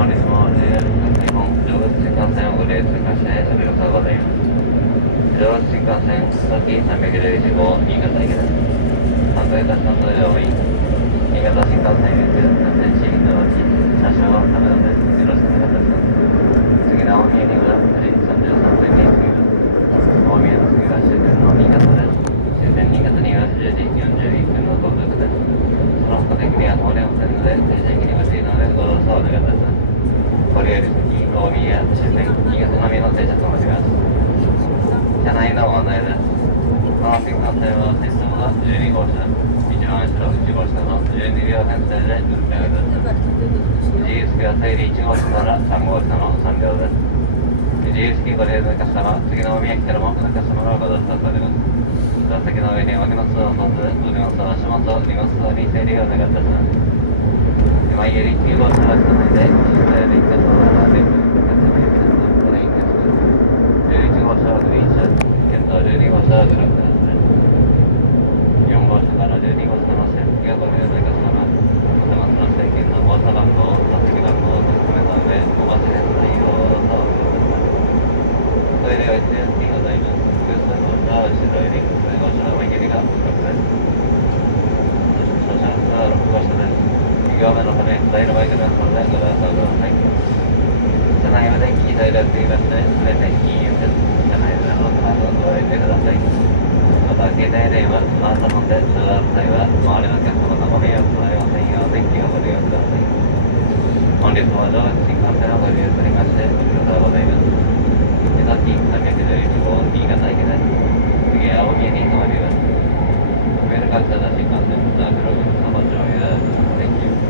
本日も JR 東日本上越新幹線をご利用通過してありがとうございます。上越新幹線佐々木311号新潟行きです。参加いたします乗務員、新潟新幹線行く河川市上越車掌は亀田です。よろしくお願いいたします。次の大宮には9時33分に着きます。大宮の次は終点の新潟です。終点新潟には10時41分の到着です。その他的には通れませんので、停車駅にご注意の上ご乗車をお願いいたします。ご利用先、大宮終点新潟並みの停車となります。車内のご案内です。この新幹線は鉄道が12号車、一番後ろ1号車の12両編成で運転です。自由席は整理1号車から3号車の3両です。自由席ご利用のお客様、次の大宮駅からもお客様がご乗車されます。座席の上にお荷物を乗せ、お荷物の足元、荷物等に整理をお願いいたします。今入り9号車がしたので、1台で1箇所が全部お客様にお客様これ1箇所です。11号車はグリーン車、現在12号車はグランクですね。4号車から12号車の線付きがご利用のお客様、お手元の整形の号車番号、座席番号をご確認の上、お待ち返ないようお願いいたします。トイレは1列にございます。複数号車は後ろ入り、上号車は前蹴りがお得です。そして車は6号車です。2両目のため、大のバイクですのでご了承ください。車内は電気大量っていまして、すべて禁煙です。車内でのカードを加えてください。また、携帯電話、スマートフォンで通話の際は、周りのお客様のご迷惑となりませんよう、電気をご利用ください。本日も上越新幹線をご利用くだましてありがとうございます。江崎311号新潟行きです。次は青宮に停まります。ウェルカツ新幹線、ザ・クログ、サバ町へ。Thank you.